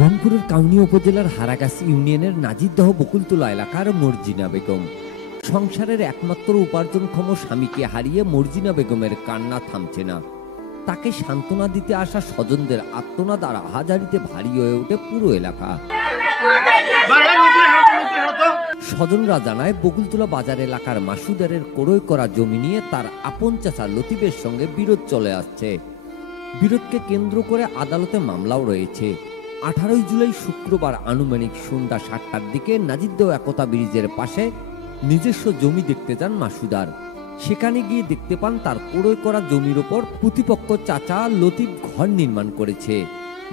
রংপুরের কাউনিয়া উপজেলার হারাগাছি ইউনিয়নের নাজিরদহ বকুলতলা এলাকার মর্জিনা বেগম সংসারের একমাত্র উপার্জনক্ষম স্বামীকে হারিয়ে মর্জিনা বেগমের কান্না থামছে না। তাকে সান্ত্বনা দিতে আসা স্বজনদের আর্তনাদ আর আহাজারিতে ভারী হয়ে ওঠে পুরো এলাকা। স্বজনরা জানায়, বকুলতলা বাজার এলাকার মাসুদারের ক্রয় করা জমি নিয়ে তার আপন চাচা লতিফের সঙ্গে বিরোধ চলে আসছে। বিরোধকে কেন্দ্র করে আদালতে মামলাও রয়েছে। 18 জুলাই শুক্রবার আনুমানিক সন্ধ্যা 7টার দিকে নাজিরদহ একতা ব্রিজের পাশে নিজস্ব জমি দেখতে যান মাসুদার। সেখানে গিয়ে দেখতে পান তার ক্রয় করা জমির ওপর প্রতিপক্ষ চাচা লতিফ ঘর নির্মাণ করেছে।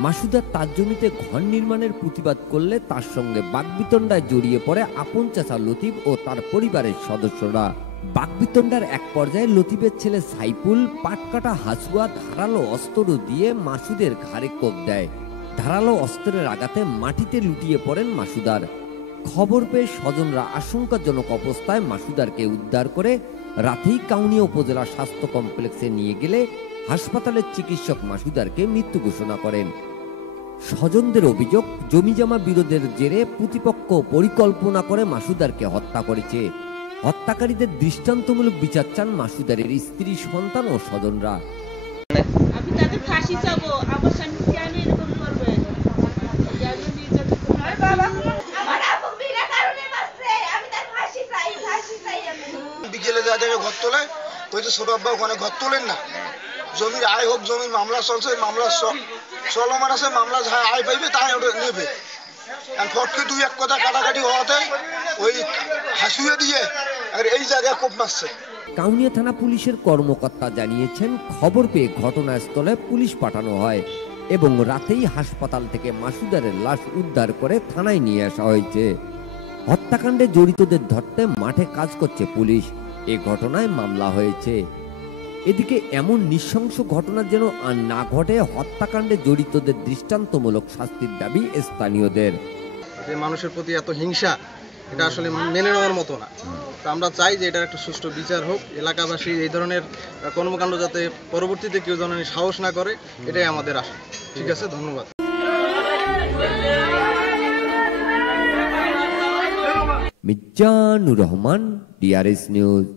মাসুদার তার জমিতে ঘর নির্মাণের প্রতিবাদ করলে তার সঙ্গে বাকবিতণ্ডায় জড়িয়ে পড়ে আপন চাচা লতিফ ও তার পরিবারের সদস্যরা। বাকবিতণ্ডার এক পর্যায়ে লতিফের ছেলে সাইফুল পাটকাটা হাসুয়া ধারালো অস্ত্র দিয়ে মাসুদের ঘাড়ে কোপ দেয়। ধারালো অস্ত্রের আঘাতে মাটিতে লুটিয়ে পড়েন মাসুদার। খবর পেয়ে স্বজনরা আশঙ্কাজনক অবস্থায় মাসুদারকে উদ্ধার করে রাতেই কাউনিয়া উপজেলা স্বাস্থ্য কমপ্লেক্সে নিয়ে গেলে হাসপাতালের চিকিৎসক মাসুদারকে মৃত্যু ঘোষণা করেন। স্বজনদের অভিযোগ, জমিজমা বিরোধের জেরে প্রতিপক্ষ পরিকল্পনা করে মাসুদারকে হত্যা করেছে। হত্যাকারীদের দৃষ্টান্তমূলক বিচার চান মাসুদারের স্ত্রী, সন্তান ও স্বজনরা। আমি তাদের ফাঁসি চাবো, আমার স্বামী কেন এরকম করবে? বিকেলে যা যাবে ঘর তোলায়, ওই তো ছোট আব্বা ওখানে ঘর তোলেন না। জমির আয় হোক, জমির মামলা চলছে, মামলা চলমান আছে, মামলা যা আয় পাইবে তাই ওটা নেবে। ফটকে দুই এক কথা কাটাকাটি হওয়াতে ওই হাসুয়ে দিয়ে আর এই জায়গায় কোপ মারছে। কাউনিয়া থানা পুলিশের কর্মকর্তা জানিয়েছেন, খবর পেয়ে ঘটনাস্থলে পুলিশ পাঠানো হয় এবং রাতেই হাসপাতাল থেকে মাসুদারের লাশ উদ্ধার করে থানায় নিয়ে আসা হয়েছে। হত্যাকাণ্ডে জড়িতদের ধরতে মাঠে কাজ করছে পুলিশ। এ ঘটনায় মামলা হয়েছে। এদিকে এমন নৃশংস ঘটনা যেন আর না ঘটে, হত্যাকাণ্ডে জড়িতদের দৃষ্টান্তমূলক শাস্তির দাবি স্থানীয়দের। যে মানুষের প্রতি এত হিংসা, এটা আসলে মেনে নেওয়ার মতো না। তো আমরা চাই যে এটার একটা সুষ্ঠু বিচার হোক। এলাকাবাসী এই ধরনের কর্মকাণ্ড যাতে পরবর্তীতে কেউ যেন সাহস না করে, এটাই আমাদের আশা। ঠিক আছে, ধন্যবাদ। Mizanur Rahman, DRS news.